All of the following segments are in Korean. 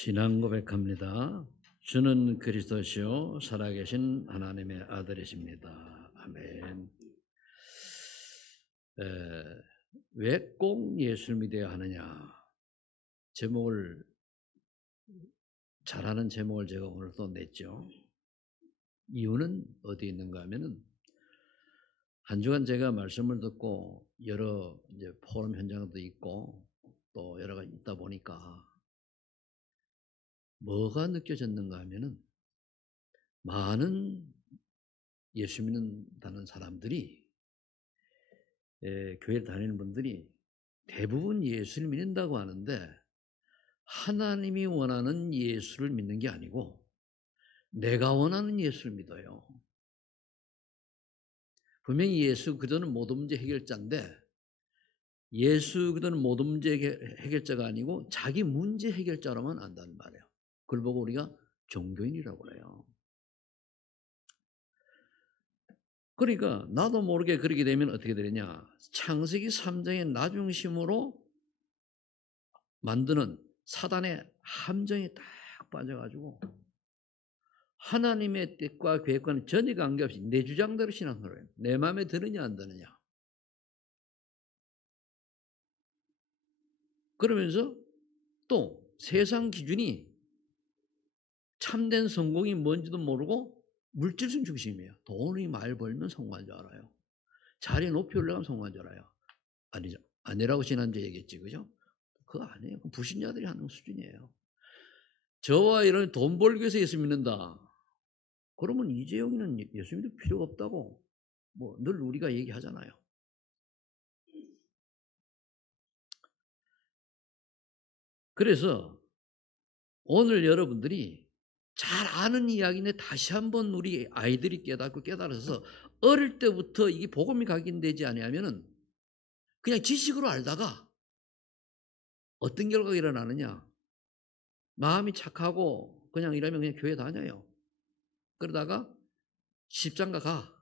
신앙 고백합니다. 주는 그리스도시요 살아계신 하나님의 아들이십니다. 아멘. 왜 꼭 예수를 믿어야 하느냐? 제목을 잘하는 제목을 제가 오늘 또 냈죠. 이유는 어디에 있는가 하면은 한 주간 제가 말씀을 듣고 여러 이제 포럼 현장도 있고 또 여러 가지 있다 보니까 뭐가 느껴졌는가 하면은 많은 예수 믿는다는 사람들이 교회를 다니는 분들이 대부분 예수를 믿는다고 하는데 하나님이 원하는 예수를 믿는 게 아니고 내가 원하는 예수를 믿어요. 분명히 예수 그리스도는 모든 문제 해결자인데 예수 그리스도는 모든 문제 해결자가 아니고 자기 문제 해결자로만 안다는 말이에요. 그걸 보고 우리가 종교인이라고 그래요. 그러니까 나도 모르게 그렇게 되면 어떻게 되느냐. 창세기 3장의 나중심으로 만드는 사단의 함정에 딱 빠져가지고 하나님의 뜻과 계획과는 전혀 관계없이 내 주장대로 신앙을 해요. 내 마음에 드느냐 안 드느냐. 그러면서 또 세상 기준이 참된 성공이 뭔지도 모르고 물질성 중심이에요. 돈이 많이 벌면 성공한 줄 알아요. 자리 높이 올라가면 성공한 줄 알아요. 아니죠. 아니라고 지난주에 얘기했지, 그죠? 그거 아니에요. 불신자들이 하는 수준이에요. 저와 이런 돈 벌기 위해서 예수 믿는다. 그러면 이재용이는 예수 믿을 필요가 없다고 뭐 늘 우리가 얘기하잖아요. 그래서 오늘 여러분들이 잘 아는 이야기인데 다시 한번 우리 아이들이 깨달아서 어릴 때부터 이게 복음이 각인되지 않으면은 그냥 지식으로 알다가 어떤 결과가 일어나느냐. 마음이 착하고 그냥 이러면 그냥 교회 다녀요. 그러다가 십장가 가.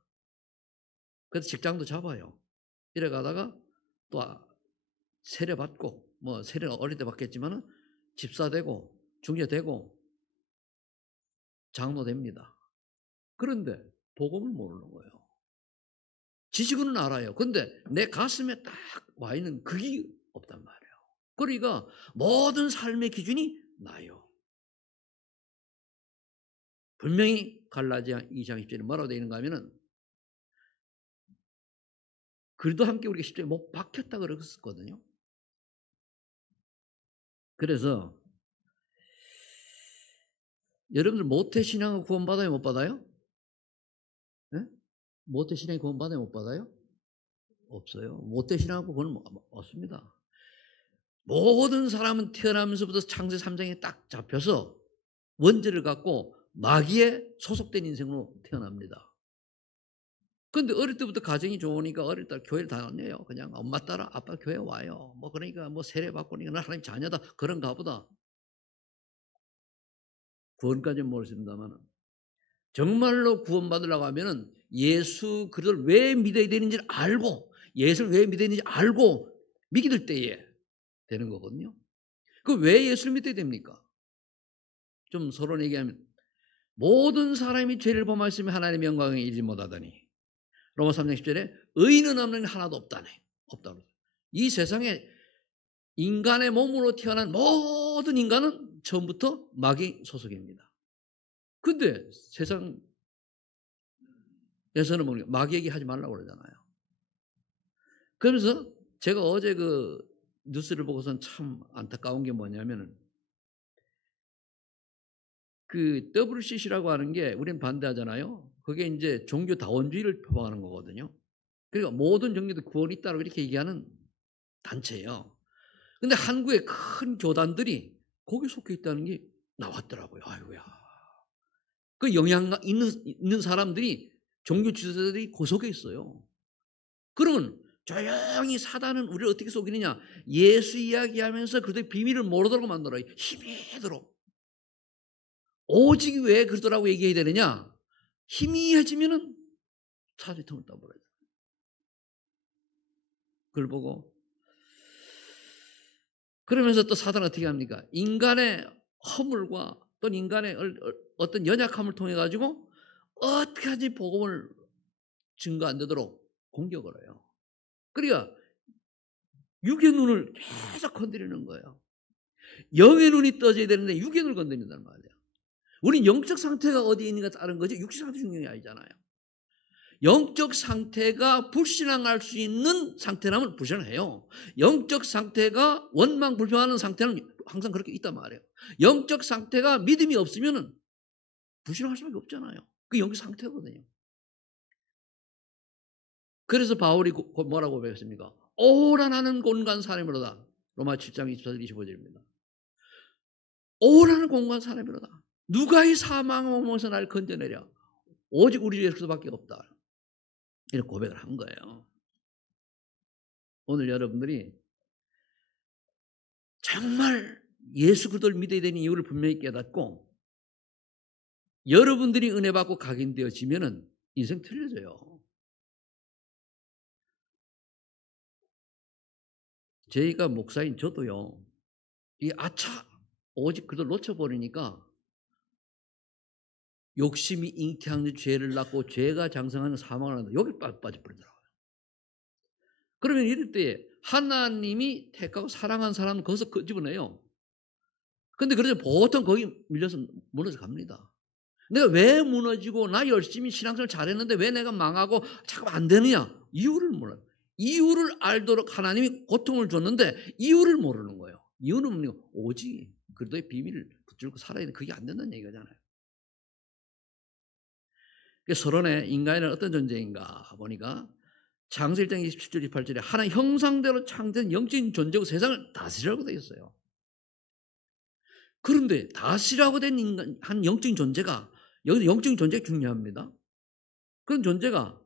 그래서 직장도 잡아요. 이래 가다가 또 세례 받고 뭐 세례 어릴 때 받겠지만은 집사 되고 중재 되고 장로 됩니다. 그런데 복음을 모르는 거예요. 지식은 알아요. 근데 내 가슴에 딱 와 있는 그게 없단 말이에요. 그러니까 모든 삶의 기준이 나요. 분명히 갈라디아 2장 10절에 뭐라고 되어 있는가 하면은 그래도 함께 우리가 10절에 못 박혔다 그랬었거든요. 그래서 여러분들 모태신앙을 구원받아요? 못 받아요? 네? 모태신앙이 구원받아요? 못 받아요? 없어요. 모태신앙하고 그건 없습니다. 모든 사람은 태어나면서부터 창세 3장에 딱 잡혀서 원죄를 갖고 마귀에 소속된 인생으로 태어납니다. 근데 어릴 때부터 가정이 좋으니까 어릴 때 교회를 다녀요. 그냥 엄마 따라 아빠 교회 와요. 뭐 그러니까 뭐 세례 받고니까 나 하나님 자녀다. 그런가 보다. 구원까지는 모르겠습니다만 정말로 구원받으려고 하면은 예수 그를 왜 믿어야 되는지를 알고 예수를 왜 믿어야 되는지 알고 믿을 때에 되는 거거든요. 그 왜 예수를 믿어야 됩니까? 좀 서로 얘기하면 모든 사람이 죄를 범하였으면 하나님의 영광에 이르지 못하더니 로마 3장 10절에 의인은 없는 하나도 없다네. 없다고. 이 세상에 인간의 몸으로 태어난 모든 인간은 처음부터 마귀 소속입니다. 근데 세상에서는 뭐 마귀 얘기 하지 말라고 그러잖아요. 그러면서 제가 어제 그 뉴스를 보고선 참 안타까운 게 뭐냐면은 그 WCC라고 하는 게 우리는 반대하잖아요. 그게 이제 종교 다원주의를 표방하는 거거든요. 그러니까 모든 종교도 구원이 있다고 이렇게 얘기하는 단체예요. 근데 한국의 큰 교단들이 거기 속해 있다는 게 나왔더라고요. 아이고야. 그 영향 있는 사람들이 종교 지도자들이 그 속에 있어요. 그러면 조용히 사단은 우리를 어떻게 속이느냐? 예수 이야기하면서 그들의 비밀을 모르도록 만들어요. 희미하도록. 오직 왜 그러더라고 얘기해야 되느냐? 희미해지면은 사람이 틈을 떠버려요. 그걸 보고 그러면서 또 사단은 어떻게 합니까? 인간의 허물과 또 인간의 어떤 연약함을 통해 가지고 어떻게 하지 복음을 증거 안 되도록 공격을 해요. 그러니까 육의 눈을 계속 건드리는 거예요. 영의 눈이 떠져야 되는데 육의 눈을 건드린단 말이에요. 우린 영적 상태가 어디에 있는가 다른 거지 육적 상태 중요한 게 아니잖아요. 영적 상태가 불신앙할 수 있는 상태라면 불신해요. 영적 상태가 원망 불평하는 상태는 항상 그렇게 있단 말이에요. 영적 상태가 믿음이 없으면 불신할 수밖에 없잖아요. 그게 영적 상태거든요. 그래서 바울이 뭐라고 배웠습니까? 오라 나는 곤간 사람이로다. 로마 7장 24절 25절입니다. 오라는 곤간 사람이로다. 누가 이 사망의 몸에서 날 건져내랴. 오직 우리 주 예수 그리스도밖에 없다. 이렇게 고백을 한 거예요. 오늘 여러분들이 정말 예수 그리스도를 믿어야 되는 이유를 분명히 깨닫고 여러분들이 은혜 받고 각인되어지면은 인생 틀려져요. 저희가 목사인 저도요. 이 오직 그걸 놓쳐버리니까 욕심이 잉태하는 죄를 낳고 죄가 장성하는 사망을 한다. 여기 빠져버리더라고요. 그러면 이럴 때 하나님이 택하고 사랑한 사람은 거기서 끄집어내요. 근데 그래서 보통 거기 밀려서 무너져 갑니다. 내가 왜 무너지고 나 열심히 신앙생활 잘했는데 왜 내가 망하고 자꾸 안 되느냐? 이유를 몰라요. 이유를 알도록 하나님이 고통을 줬는데 이유를 모르는 거예요. 이유는 뭐냐? 오직 그리스도의 비밀을 붙들고 살아야 돼. 그게 안 된다는 얘기잖아요. 서론에 인간은 어떤 존재인가 보니까 창세 1장 27절 28절에 하나님 형상대로 창조된 영적인 존재고 세상을 다스리라고 되어 있어요. 그런데 다스리라고 된 인간, 한 영적인 존재가 여기서 영적인 존재가 중요합니다. 그런 존재가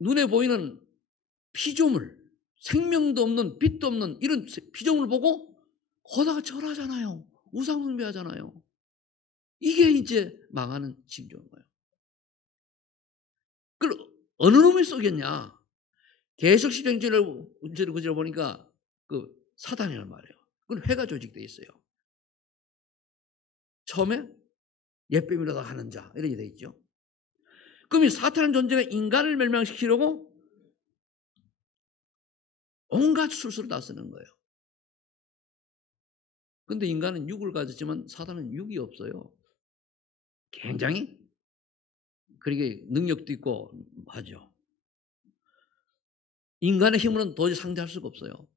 눈에 보이는 피조물, 생명도 없는 빛도 없는 이런 피조물을 보고 거다가 절하잖아요. 우상숭배하잖아요. 이게 이제 망하는 징조인 거예요. 그걸 어느 놈이 쏘겠냐? 계속 시정지를 구절을 보니까 그 사단이란 말이에요. 그건 회가 조직되어 있어요. 처음에 옛뱀이라도 하는 자 이렇게 되어 있죠. 그럼 이 사탄은 존재가 인간을 멸망시키려고 온갖 술수를 다 쓰는 거예요. 근데 인간은 육을 가졌지만 사탄은 육이 없어요. 굉장히 그렇게 능력도 있고 하죠. 인간의 힘으로는 도저히 상대할 수가 없어요.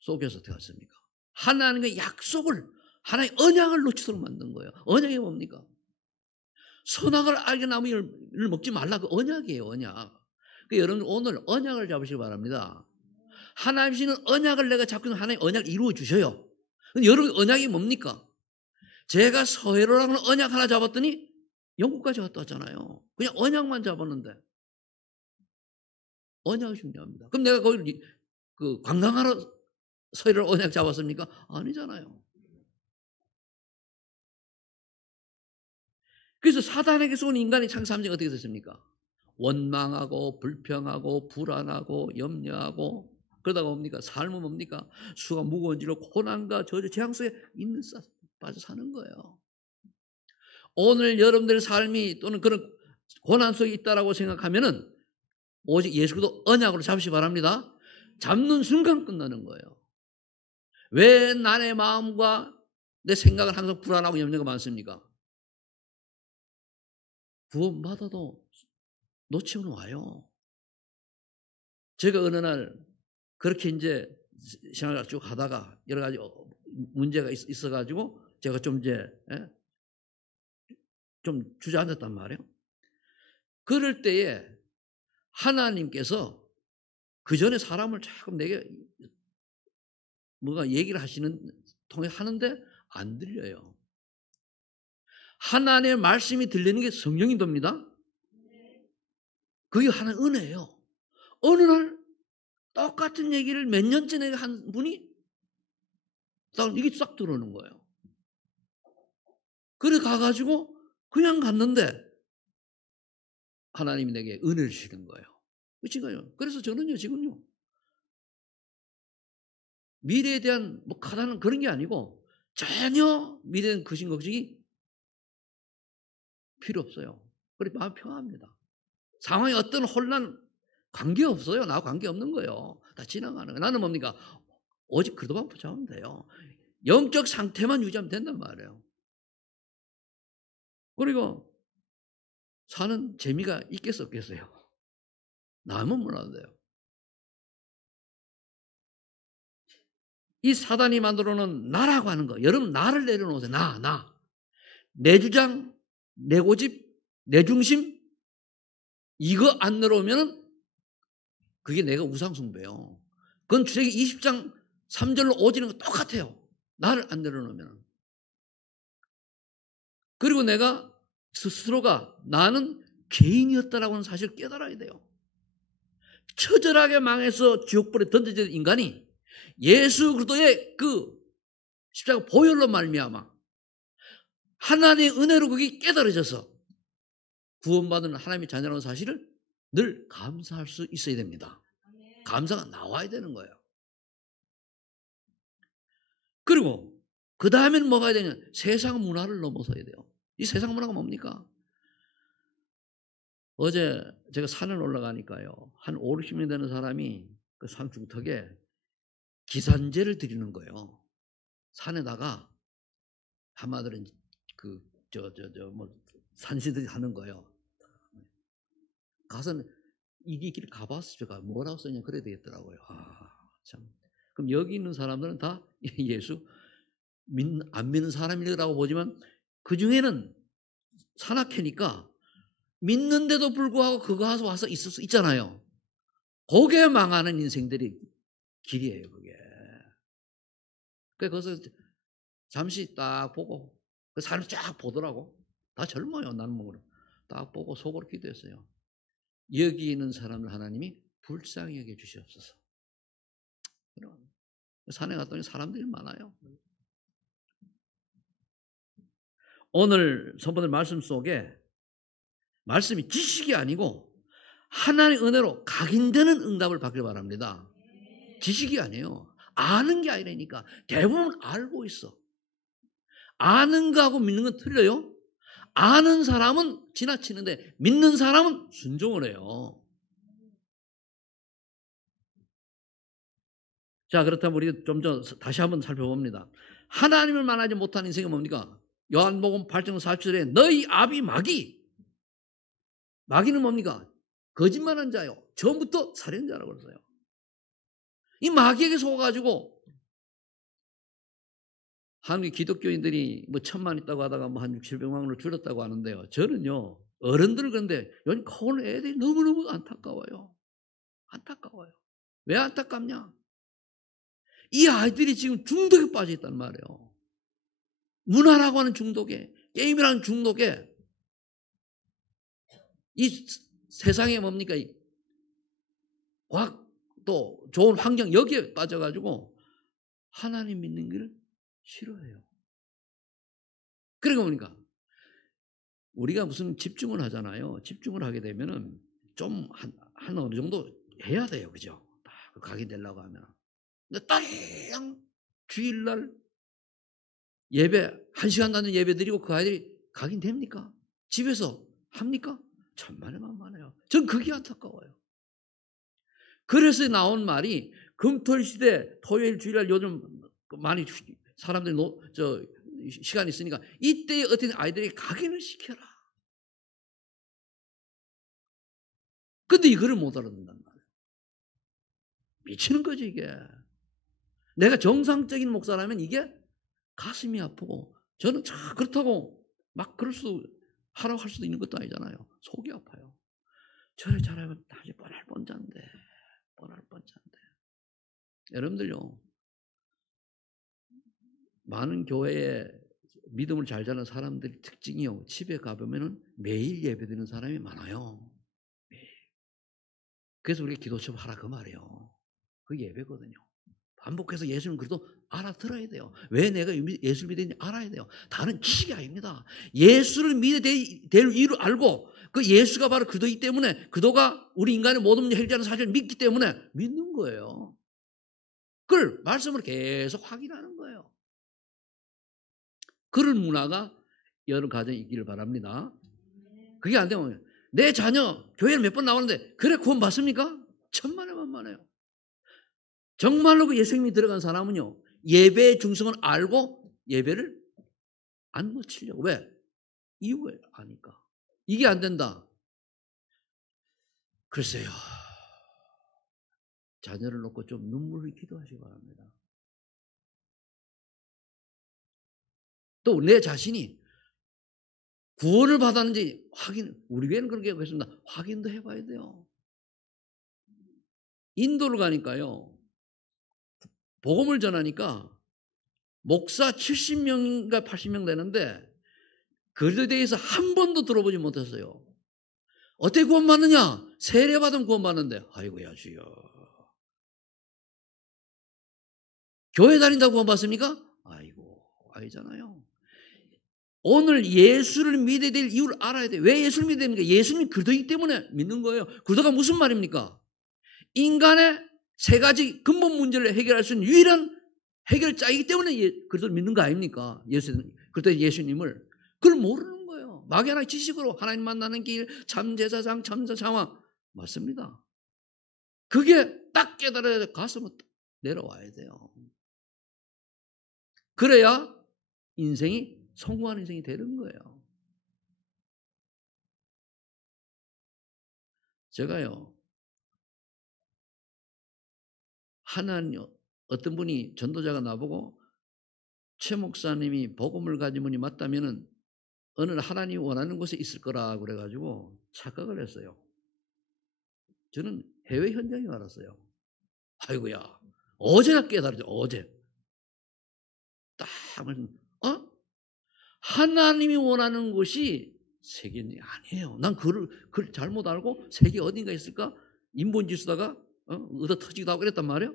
속여서 어떻게 하십니까? 하나님의 약속을 하나의 언약을 놓치도록 만든 거예요. 언약이 뭡니까? 선악을 알게 나무를 먹지 말라. 그 언약이에요. 언약. 그러니까 여러분 오늘 언약을 잡으시기 바랍니다. 하나님 주시는 언약을 내가 잡고 있는 하나님 언약을 이루어 주셔요. 근데 여러분 언약이 뭡니까? 제가 서해로라는 언약 하나 잡았더니 영국까지 갔다 왔잖아요. 그냥 언약만 잡았는데 언약이 중요합니다. 그럼 내가 거기 그 관광하러 서해로 언약 잡았습니까? 아니잖아요. 그래서 사단에게서 온 인간의 창세함정이 어떻게 됐습니까? 원망하고 불평하고 불안하고 염려하고 그러다가 뭡니까? 삶은 뭡니까? 수가 무거운지로 고난과 저주 재앙 속에 있는 빠져 사는 거예요. 오늘 여러분들의 삶이 또는 그런 고난 속에 있다라고 생각하면은 오직 예수도 언약으로 잡으시 바랍니다. 잡는 순간 끝나는 거예요. 왜 나의 마음과 내 생각은 항상 불안하고 염려가 많습니까? 구원받아도 놓치면 와요. 제가 어느 날 그렇게 이제 신앙을 쭉 하다가 여러 가지 문제가 있어가지고 제가 좀 이제 좀 주저앉았단 말이에요. 그럴 때에 하나님께서 그 전에 사람을 자꾸 내게 뭔가 얘기를 통해 하는데 안 들려요. 하나님의 말씀이 들리는 게 성령인도입니다. 그게 하나의 은혜예요. 어느 날 똑같은 얘기를 몇 년째 내가 한 분이 이게 싹 들어오는 거예요. 그래 가가지고 그냥 갔는데 하나님이 내게 은혜를 주시는 거예요. 그치가요. 그래서 저는요 지금요 미래에 대한 뭐 가다는 그런 게 아니고 전혀 미래에 대한 걱정이 필요 없어요. 그래 마음 평안합니다. 상황에 어떤 혼란 관계없어요. 나하고 관계없는 거예요. 다 지나가는 거예요. 나는 뭡니까? 오직 그도만 붙잡으면 돼요. 영적 상태만 유지하면 된단 말이에요. 그리고 사는 재미가 있겠어 없겠어요? 나면 몰라도 돼요. 이 사단이 만들어 놓은 나라고 하는 거. 여러분 나를 내려놓으세요. 나. 내 주장, 내 고집, 내 중심 이거 안 내려오면 그게 내가 우상숭배예요. 그건 출애기 20장 3절로 오지는 거 똑같아요. 나를 안 내려놓으면. 그리고 내가 스스로가 나는 개인이었다라고 하는 사실을 깨달아야 돼요. 처절하게 망해서 지옥불에 던져진 인간이 예수 그리스도의 그 십자가 보혈로 말미암아 하나님의 은혜로 그게 깨달아져서 구원받은 하나님의 자녀라는 사실을 늘 감사할 수 있어야 됩니다. 감사가 나와야 되는 거예요. 그리고 그 다음에는 뭐가 해야 되냐? 세상 문화를 넘어서야 돼요. 이 세상 문화가 뭡니까? 어제 제가 산을 올라가니까요. 한 5, 60명 되는 사람이 그 산 중턱에 기산제를 드리는 거예요. 산에다가 한마디로 뭐 산신들이 하는 거예요. 가서는 이 길 가봤어. 제가 뭐라고 써냐 그래야 되겠더라고요. 참. 그럼 여기 있는 사람들은 다 예수 안 믿는 사람이라고 보지만 그 중에는 산악회니까 믿는데도 불구하고 그거 와서 있을 수 있잖아요. 그게 망하는 인생들이 길이에요, 그게. 그래서 잠시 딱 보고 그 사람 쫙 보더라고. 다 젊어요, 나는 몸으로. 딱 보고 속으로 기도했어요. 여기 있는 사람을 하나님이 불쌍히 여겨 주시옵소서. 산에 갔더니 사람들이 많아요. 오늘 선포된 말씀 속에 말씀이 지식이 아니고 하나님의 은혜로 각인되는 응답을 받길 바랍니다. 지식이 아니에요. 아는 게 아니라니까. 대부분 알고 있어. 아는 거하고 믿는 건 틀려요. 아는 사람은 지나치는데 믿는 사람은 순종을 해요. 자, 그렇다면 우리 좀 다시 한번 살펴봅니다. 하나님을 만나지 못한 인생이 뭡니까? 요한복음 8장 47절에 너희 아비 마귀는 뭡니까? 거짓말한 자요. 처음부터 살인자라고 그랬어요. 이 마귀에게 속아가지고 한국 기독교인들이 뭐 1,000만 있다고 하다가 뭐 한 6, 700만으로 줄었다고 하는데요. 저는요, 어른들 그런데 요즘 커오는 애들이 너무너무 안타까워요. 안타까워요. 왜 안타깝냐? 이 아이들이 지금 중독에 빠져 있단 말이에요. 문화라고 하는 중독에, 게임이라는 중독에, 이 세상에 뭡니까? 과학 또 좋은 환경 여기에 빠져가지고 하나님 믿는 길을 싫어해요. 그러니까 뭡니까? 우리가 무슨 집중을 하잖아요. 집중을 하게 되면은 좀 한 어느 정도 해야 돼요. 그죠? 딱 각인되려고 하면. 근데 딸랑 주일날 예배, 1시간 갖는 예배 드리고 그 아이들이 각인됩니까? 집에서 합니까? 천만에 만만해요. 전 그게 안타까워요. 그래서 나온 말이 금토일 시대, 토요일, 주일날 요즘 많이 사람들이 시간이 있으니까 이때에 어떤 아이들이 각인을 시켜라. 근데 이거를 못 알아듣는단 말이에요. 미치는 거지 이게. 내가 정상적인 목사라면 이게 가슴이 아프고 저는 그렇다고 막 하라고 할 수도 있는 것도 아니잖아요. 속이 아파요. 저를 잘하면 다시 뻔할 뻔짠데. 여러분들요. 많은 교회에 믿음을 잘 자라는 사람들 특징이요. 집에 가보면 매일 예배드리는 사람이 많아요. 매일. 그래서 우리가 기도 좀 하라 그 말이에요. 그 예배거든요. 반복해서 예수님 그래도 알아들어야 돼요. 왜 내가 예수를 믿는지 알아야 돼요. 다른 지식이 아닙니다. 예수를 믿어야 될 이유를 알고 그 예수가 바로 그도이기 때문에 그도가 우리 인간의 모든 문제 해결하는 사실을 믿기 때문에 믿는 거예요. 그걸 말씀으로 계속 확인하는 거예요. 그런 문화가 여러 가정에 있기를 바랍니다. 그게 안 되면 내 자녀 교회를 몇 번 나오는데 그래 구원 받습니까? 천만에 만만해요. 정말로 그 예수님이 들어간 사람은요, 예배의 중성을 알고 예배를 안 놓치려고. 왜? 이유가 아니까. 이게 안 된다. 글쎄요. 자녀를 놓고 좀 눈물을 기도하시기 바랍니다. 또 내 자신이 구원을 받았는지 우리 교회는 그렇게 하고 있습니다. 확인도 해봐야 돼요. 인도를 가니까요, 복음을 전하니까 목사 70명인가 80명 되는데 그들에 대해서 한 번도 들어보지 못했어요. 어떻게 구원받느냐? 세례받으면 구원받는데, 아이고야 주여. 교회 다닌다고 구원받습니까? 아이고, 아니잖아요. 오늘 예수를 믿어야 될 이유를 알아야 돼요. 왜 예수를 믿어야 됩니까? 예수님이 그리스도이기 때문에 믿는 거예요. 그리스도가 무슨 말입니까? 인간의 세 가지 근본 문제를 해결할 수 있는 유일한 해결자이기 때문에 그리스도를 믿는 거 아닙니까? 그때 예수님을. 그걸 모르는 거예요. 막연한 지식으로 하나님 만나는 길, 참제사장, 참사장화. 맞습니다. 그게 딱 깨달아야 가슴은 내려와야 돼요. 그래야 인생이 성공하는 인생이 되는 거예요. 제가요, 어떤 분이 전도자가 나보고 최 목사님이 복음을 가진 분이 맞다면은 어느 하나님이 원하는 곳에 있을 거라 그래가지고 착각을 했어요. 저는 해외 현장에 알았어요. 아이고야, 어제나 깨달았죠. 어제 딱 하나님이 원하는 곳이 세계는 아니에요. 난 그걸 잘못 알고 세계 어딘가 있을까? 인본지 쓰다가 얻어 터지기도 하고 그랬단 말이에요.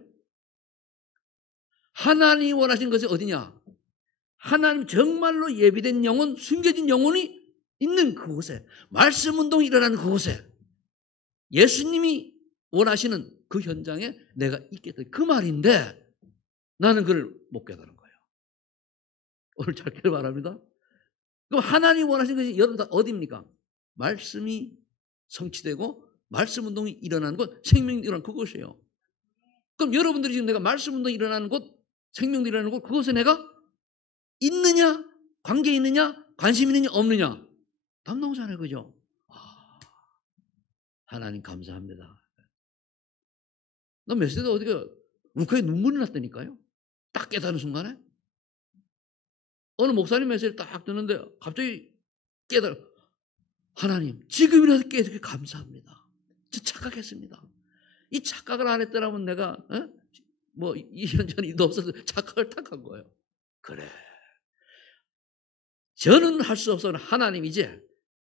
하나님이 원하시는 것이 어디냐? 하나님 정말로 예비된 영혼, 숨겨진 영혼이 있는 그곳에, 말씀 운동이 일어나는 그곳에, 예수님이 원하시는 그 현장에 내가 있게 될 그 말인데 나는 그걸 못 깨달은 거예요. 오늘 잘 깨달을 바랍니다. 그럼 하나님 원하시는 것이 여러분 다 어디입니까? 말씀이 성취되고 말씀 운동이 일어나는 곳, 생명이 일어나는 그곳이에요. 그럼 여러분들이 지금 내가 말씀 운동이 일어나는 곳, 생명이 일어나는 곳, 그곳에 내가 있느냐, 관계 있느냐, 관심 있느냐, 없느냐? 답 나오잖아요. 그죠? 하나님 감사합니다. 나 메시지 어디가 울컥에 눈물이 났다니까요. 딱 깨닫는 순간에. 어느 목사님 메시지를 딱 듣는데 갑자기 깨달아. 하나님, 지금이라도 깨닫게 감사합니다. 저 착각했습니다. 이 착각을 안 했더라면 내가, 뭐, 2년 전에 일도 없어서 착각을 딱 한 거예요. 그래. 저는 할 수 없어는 하나님 이제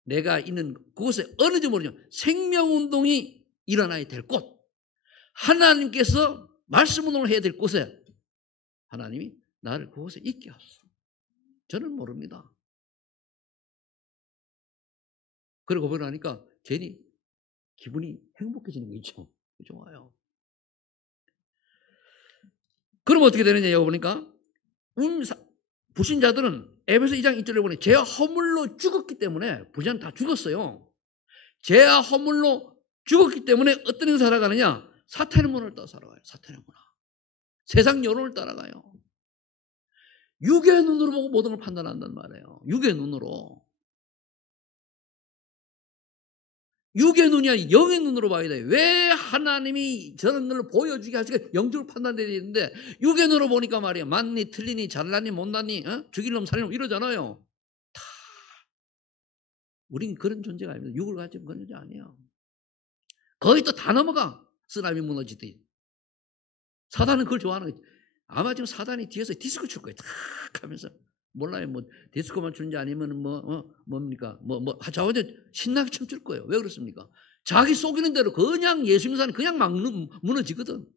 내가 있는 그곳에 어느지 모르죠. 생명운동이 일어나야 될 곳. 하나님께서 말씀운동을 해야 될 곳에 하나님이 나를 그곳에 있게 하소서. 저는 모릅니다. 그러고 보고 나니까 괜히 기분이 행복해지는 게 있죠. 좋아요. 그럼 어떻게 되느냐 여기 보니까 불신자들은 에베소 2장 1절에 보니 죄와 허물로 죽었기 때문에 불신자는 다 죽었어요. 죄와 허물로 죽었기 때문에 어떤 인생 살아가느냐? 사탄의 문화를 따라 살아가요. 사탄의 문화. 세상 여론을 따라가요. 육의 눈으로 보고 모든 걸 판단한단 말이에요. 육의 눈으로. 육의 눈이 아니라 영의 눈으로 봐야 돼요. 왜 하나님이 저런 걸 보여주게 하시니까 영적으로 판단돼야 되는데 육의 눈으로 보니까 말이에요. 맞니 틀리니 잘났니 못났니 죽일 놈 살릴 놈 이러잖아요. 다 우린 그런 존재가 아닙니다. 육을 가지고 그런 존재 아니에요. 거의 또 다 넘어가. 쓰나미 무너지듯이. 사단은 그걸 좋아하는 거지. 아마 지금 사단이 뒤에서 디스코 출 거예요. 탁 하면서. 몰라요. 뭐 디스코만 추는지 아니면 뭡니까? 자원제 신나게 춤출 거예요. 왜 그렇습니까? 자기 속이는 대로 그냥 예수 믿는 사람이 그냥 막 무너지거든.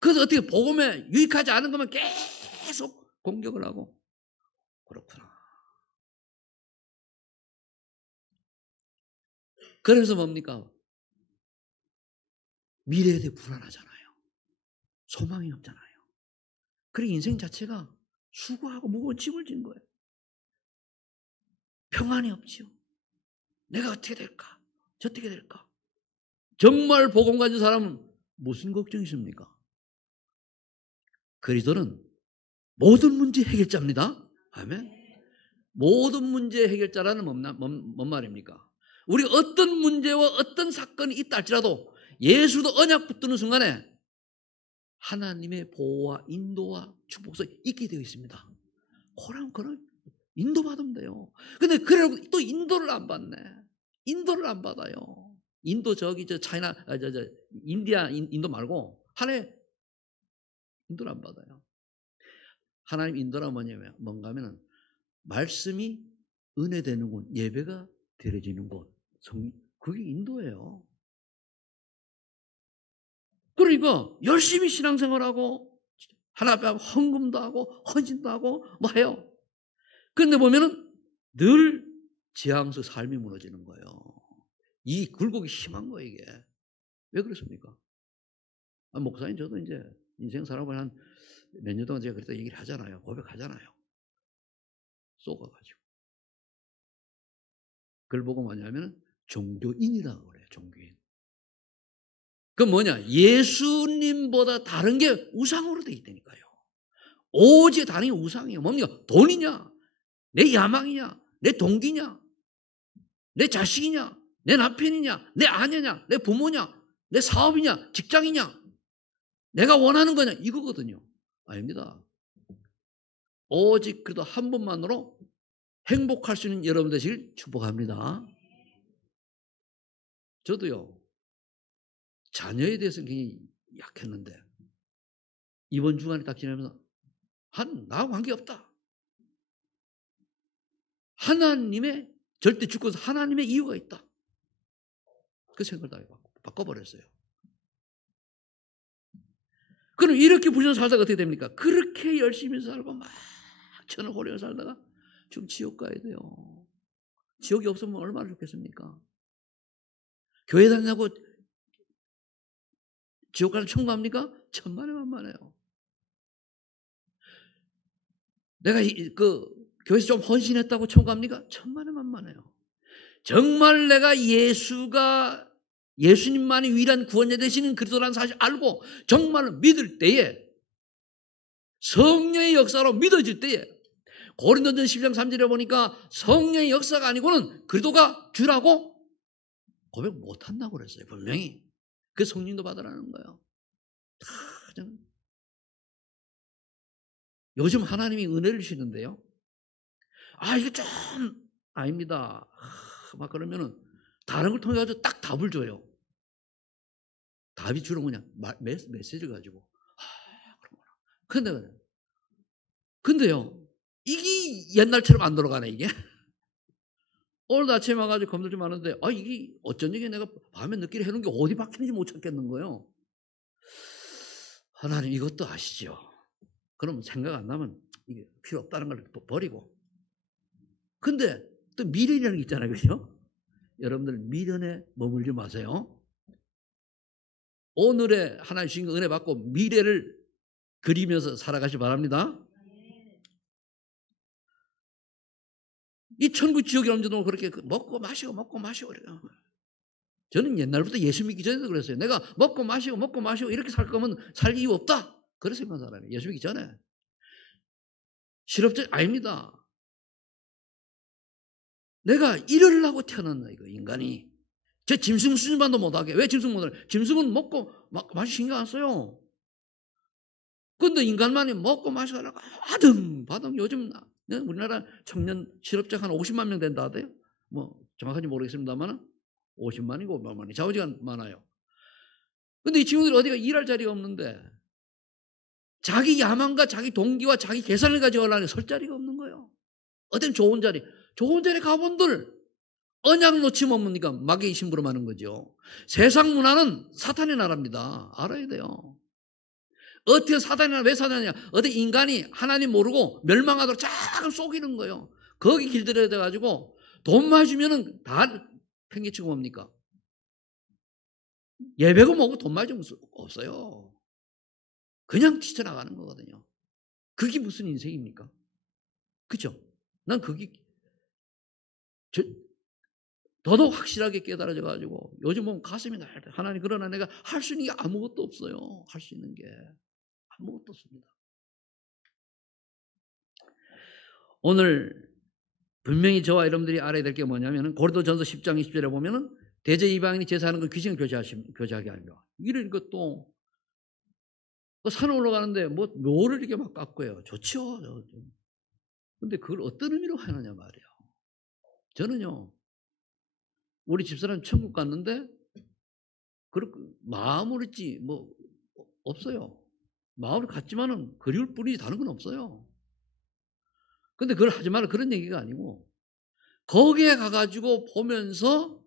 그래서 어떻게 복음에 유익하지 않은 것만 계속 공격을 하고 그렇구나. 그래서 뭡니까? 미래에 대해 불안하잖아요. 소망이 없잖아요. 그래 인생 자체가 수고하고 무거운 짐을 진 거예요. 평안이 없지요. 내가 어떻게 될까? 어떻게 될까? 정말 복음 가진 사람은 무슨 걱정이 있습니까? 그리스도는 모든 문제 해결자입니다. 아멘. 모든 문제 해결자라는 뭔 말입니까? 우리 어떤 문제와 어떤 사건이 있다 할지라도 예수도 언약 붙드는 순간에 하나님의 보호와 인도와 축복서 있게 되어 있습니다. 그럼 인도받으면 돼요. 근데 그래도 또 인도를 안 받네. 인도를 안 받아요. 인도 저 차이나 인디아 인도 말고 하나의 인도를 안 받아요. 하나님 인도라 뭔가 하면은 말씀이 은혜되는 곳, 예배가 드려지는 곳, 그게 인도예요. 그러니까 열심히 신앙생활하고 하나 앞에 헌금도 하고 헌신도 하고 뭐 해요. 그런데 보면은 늘 지향수 삶이 무너지는 거예요. 이 굴곡이 심한 거예요, 이게. 왜 그렇습니까? 목사님 저도 이제 인생 살아보면 한 몇 년 동안 제가 그랬다 얘기를 하잖아요. 고백하잖아요. 쏘가가지고. 그걸 보고 뭐냐면 종교인이라고 그래요. 종교인. 그 뭐냐? 예수님보다 다른 게 우상으로 돼 있다니까요. 오직 다른 게 우상이에요. 뭡니까? 돈이냐? 내 야망이냐? 내 동기냐? 내 자식이냐? 내 남편이냐? 내 아내냐? 내 부모냐? 내 사업이냐? 직장이냐? 내가 원하는 거냐? 이거거든요. 아닙니다. 오직 그래도 한 번만으로 행복할 수 있는 여러분 되시길 축복합니다. 저도요. 자녀에 대해서는 굉장히 약했는데 이번 주간에 딱 지나면서 나하고 관계없다. 하나님의 절대 주권에서 하나님의 이유가 있다. 그 생각을 다 바꿔버렸어요. 그럼 이렇게 부지런히 살다가 어떻게 됩니까? 그렇게 열심히 살고 막 천을 호령을 살다가 지금 지옥 가야 돼요. 지옥이 없으면 얼마나 좋겠습니까? 교회 다니고 지옥 가는 천국 갑니까? 천만에 만만해요. 내가 교회에서 좀 헌신했다고 천국 갑니까? 천만에 만만해요. 정말 내가 예수님만이 유일한 구원자 되시는 그리스도라는 사실 알고 정말 믿을 때에 성령의 역사로 믿어질 때에 고린도전 10장 3절에 보니까 성령의 역사가 아니고는 그리스도가 주라고 고백 못한다고 그랬어요. 분명히. 그 성령도 받으라는 거예요. 요즘 하나님이 은혜를 주시는데요. 이게 좀 아닙니다. 막 그러면은 다른 걸 통해 가지고 딱 답을 줘요. 답이 주로 뭐냐? 메시지를 가지고. 근데요. 이게 옛날처럼 안 돌아가네, 이게. 오늘도 아침에 와가지고 검들 좀 하는데, 이게 어쩐 얘기 내가 밤에 늦게 해놓은 게 어디 박히는지 못 찾겠는 거예요. 하나님 이것도 아시죠? 그럼 생각 안 나면 이게 필요 없다는 걸 버리고. 근데 또 미련이라는 게 있잖아요. 그죠? 여러분들 미련에 머물지 마세요. 오늘의 하나님 주신 은혜 받고 미래를 그리면서 살아가시 바랍니다. 이 천국 지옥이 언제도 그렇게 먹고 마시고 그래요. 저는 옛날부터 예수 믿기 전에도 그랬어요. 내가 먹고 마시고 이렇게 살 거면 살 이유 없다. 그래서 생각한 사람이에요. 예수 믿기 전에. 실업자 아닙니다. 내가 이러려고 태어났나 이거 인간이. 제 짐승 수준만도 못하게. 왜 짐승 못하게? 짐승은 먹고 마시 신경 안 써요. 근데 인간만이 먹고 마시고 하다가 바등 요즘 우리나라 청년 실업자 한 50만 명 된다 하대요. 뭐 정확한지 모르겠습니다만 50만이고 5만이 좌우지간 많아요. 근데 이 친구들이 어디가 일할 자리가 없는데 자기 야망과 자기 동기와 자기 계산을 가지고 하려니 설 자리가 없는 거예요. 어떤 좋은 자리 가본들 언약 놓치면 뭡니까? 마귀의 심부름하는 거죠. 세상 문화는 사탄의 나라입니다. 알아야 돼요. 어떻게 사단이냐, 왜 사단이냐? 어떻게 인간이 하나님 모르고 멸망하도록 자꾸 속이는 거예요. 거기 길들여야 돼가지고 돈 맞으면은 다 팽개치고 뭡니까? 예배고 뭐고 돈 맞으면 없어요. 그냥 뛰쳐나가는 거거든요. 그게 무슨 인생입니까? 그죠? 난 그게 더더욱 확실하게 깨달아져 가지고 요즘 보면 가슴이 날 때 하나님 그러나 내가 할 수 있는 게 아무것도 없어요. 할 수 있는 게 아무것도 없습니다. 오늘 분명히 저와 여러분들이 알아야 될 게 뭐냐면은 고린도전서 10장 20절에 보면은 대제 이방인이 제사하는 건 귀신을 교제하게 하려. 이런 것도 산 올라가는데 묘를 이렇게 막 깎고요. 좋죠. 근데 그걸 어떤 의미로 하느냐 말이에요. 저는요, 우리 집사람 천국 갔는데 그렇게 마음으로 있지 없어요. 마음을 갖지만은 그리울 뿐이지 다른 건 없어요. 근데 그걸 하지 말라 그런 얘기가 아니고 거기에 가가지고 보면서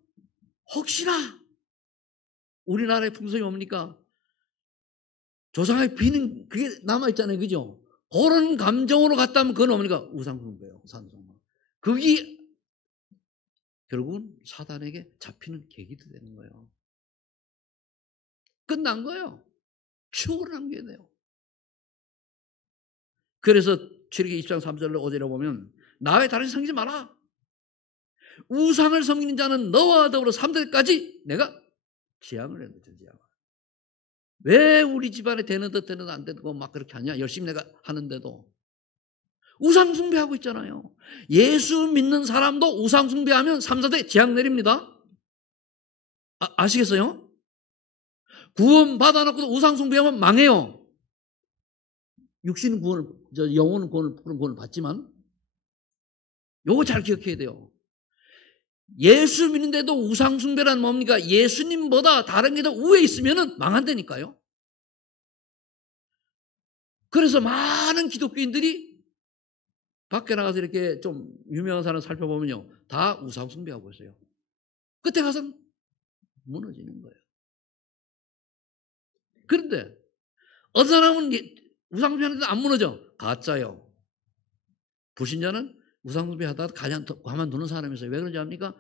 혹시나 우리나라의 풍속이 뭡니까? 조상의 비는 그게 남아있잖아요. 그죠? 그런 감정으로 갔다면 그건 뭡니까? 우상숭배예요. 우상숭배. 그게 결국은 사단에게 잡히는 계기도 되는 거예요. 끝난 거예요. 추억을 남겨야 돼요. 그래서 출애굽기 20장 3절로 5절에 보면 나의 다른 섬기지 마라. 우상을 섬기는 자는 너와 더불어 3대까지 내가 재앙을 해놓죠. 재앙. 왜 우리 집안에 되는 듯 되는 안 되고 막 그렇게 하냐? 열심히 내가 하는데도 우상 숭배하고 있잖아요. 예수 믿는 사람도 우상 숭배하면 3, 4대 재앙 내립니다. 아시겠어요? 구원 받아놓고도 우상 숭배하면 망해요. 육신은 구원을, 영혼은 구원을 받지만 요거 잘 기억해야 돼요. 예수 믿는데도 우상 숭배란 뭡니까? 예수님보다 다른 게 더 우에 있으면 망한다니까요. 그래서 많은 기독교인들이 밖에 나가서 이렇게 좀 유명한 사람 살펴보면요, 다 우상 숭배하고 있어요. 그때 가서 무너지는 거예요. 그런데 어떤 사람은 우상 숭배하는데 안 무너져. 가짜요. 불신자는 우상 숭배하다가 가만두는 사람이 있어요. 왜 그런지 압니까?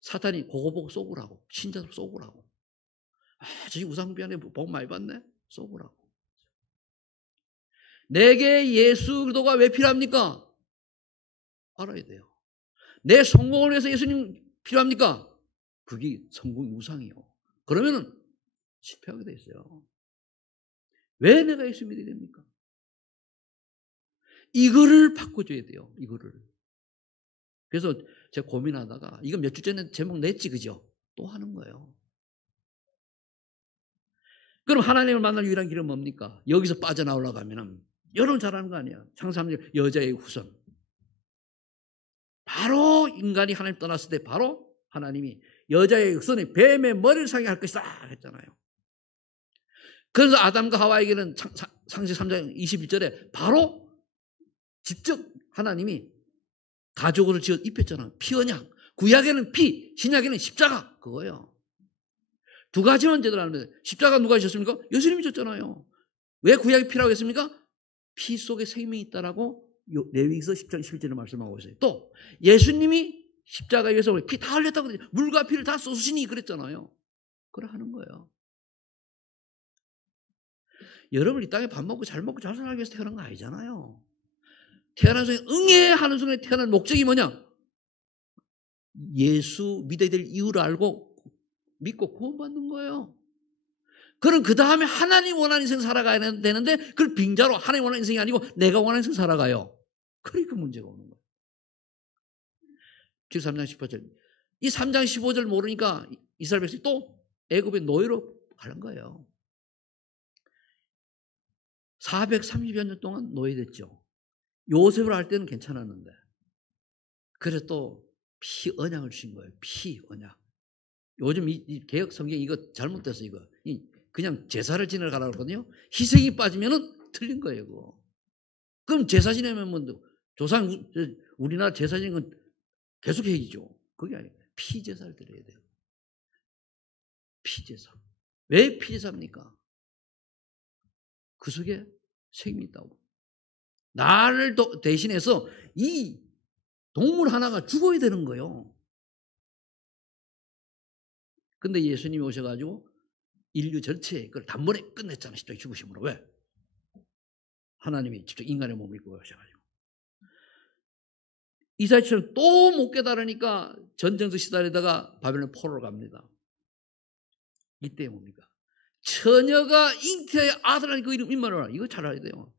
사탄이 그거 보고 쏘으라고. 신자들 쏘으라고. 저기 우상 숭배하네. 복 많이 받네. 쏘으라고. 내게 예수 그리스도가 왜 필요합니까? 알아야 돼요. 내 성공을 위해서 예수님 필요합니까? 그게 성공의 우상이요. 그러면은 실패하게 돼 있어요. 왜 내가 예수 믿어야 됩니까? 이거를 바꿔줘야 돼요. 이거를. 그래서 제가 고민하다가 이거 몇 주 전에 제목 냈지, 그죠? 또 하는 거예요. 그럼 하나님을 만날 유일한 길은 뭡니까? 여기서 빠져나오려고 하면은 여러분 잘 아는 거 아니에요. 창세기 3장 여자의 후손. 바로 인간이 하나님 떠났을 때 바로 하나님이 여자의 후손이 뱀의 머리를 상게 할 것이다 했잖아요. 그래서 아담과 하와에게는 창세기 3장 21절에 바로 직접 하나님이 가죽을 지어 입혔잖아요. 피 언약. 구약에는 피, 신약에는 십자가. 그거예요. 두 가지만 제대로 하는데 십자가 누가 지셨습니까? 예수님이 졌잖아요. 왜 구약이 피라고 했습니까? 피 속에 생명이 있다라고 레위기서 10장 11절에 말씀하고 있어요. 또 예수님이 십자가에 의해서 피 다 흘렸다고 그러죠. 물과 피를 다 쏟으시니 그랬잖아요. 그래 하는 거예요. 여러분 이 땅에 밥 먹고 잘 살기 위해서 태어난 거 아니잖아요. 태어난 순간 응애하는 순간에 태어난 목적이 뭐냐? 예수 믿어야 될 이유를 알고 믿고 구원받는 거예요. 그럼 그 다음에 하나님 원하는 인생 살아가야 되는데 그걸 빙자로 하나님 원하는 인생이 아니고 내가 원하는 인생 살아가요. 그러니까 문제가 오는 거예요. 지금 3장 18절. 이 3장 15절 모르니까 이스라엘 백성이 또 애굽의 노예로 가는 거예요. 430여 년 동안 노예됐죠. 요셉을 할 때는 괜찮았는데. 그래서 또 피 언약을 주신 거예요. 피 언약. 요즘 이 개혁 성경 이거 잘못됐어 이거. 그냥 제사를 지내러 가라고 그러거든요. 희생이 빠지면은 틀린 거예요. 그거. 그럼 제사 지내면 뭐 조상 우리나라 제사 지내는 건 계속 해야죠. 그게 아니에요. 피제사를 드려야 돼요. 피제사. 왜 피제사입니까? 그 속에 생명이 있다고. 나를 대신해서 이 동물 하나가 죽어야 되는 거예요. 근데 예수님이 오셔가지고 인류 전체에 그걸 단번에 끝냈잖아요. 십자가 죽으심으로. 왜? 하나님이 직접 인간의 몸을 입고 오셔가지고. 이사야처럼 또 못 깨달으니까 전쟁터 시달리다가 바벨론 포로로 갑니다. 이때 뭡니까? 처녀가 잉태의 아들 하니 그 이름 인마를 알아. 이거 잘 알아야 돼요.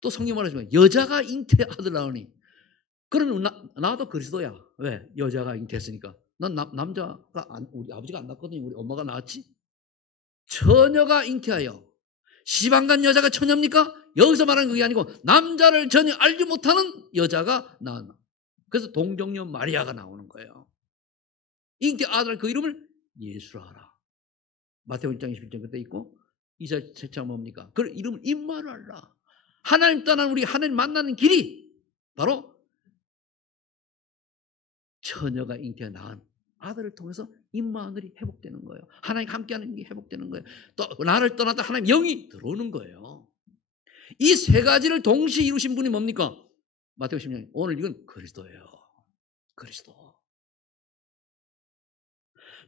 또 성경 말하지만 여자가 잉태의 아들 나오니 그러면 나도 그리스도야. 왜? 여자가 잉태했으니까. 난 남자가 우리 아버지가 안 낳았거든요. 우리 엄마가 낳았지. 처녀가 잉태하여 시방간 여자가 처녀입니까? 여기서 말하는 그게 아니고 남자를 전혀 알지 못하는 여자가 낳았나. 그래서 동정녀 마리아가 나오는 거예요. 잉태 아들 그 이름을 예수라 하라. 마태복음 1장 21절 그때 있고 이사야 책자 뭡니까? 그 이름을 임마누엘라. 하나님 떠난 우리 하나님 만나는 길이 바로 처녀가 잉태해 낳은 아들을 통해서 임마누엘이 회복되는 거예요. 하나님 함께하는 게 회복되는 거예요. 또 나를 떠났다 하나님 영이 들어오는 거예요. 이 세 가지를 동시에 이루신 분이 뭡니까? 마태복음 10장 오늘 이건 그리스도예요. 그리스도.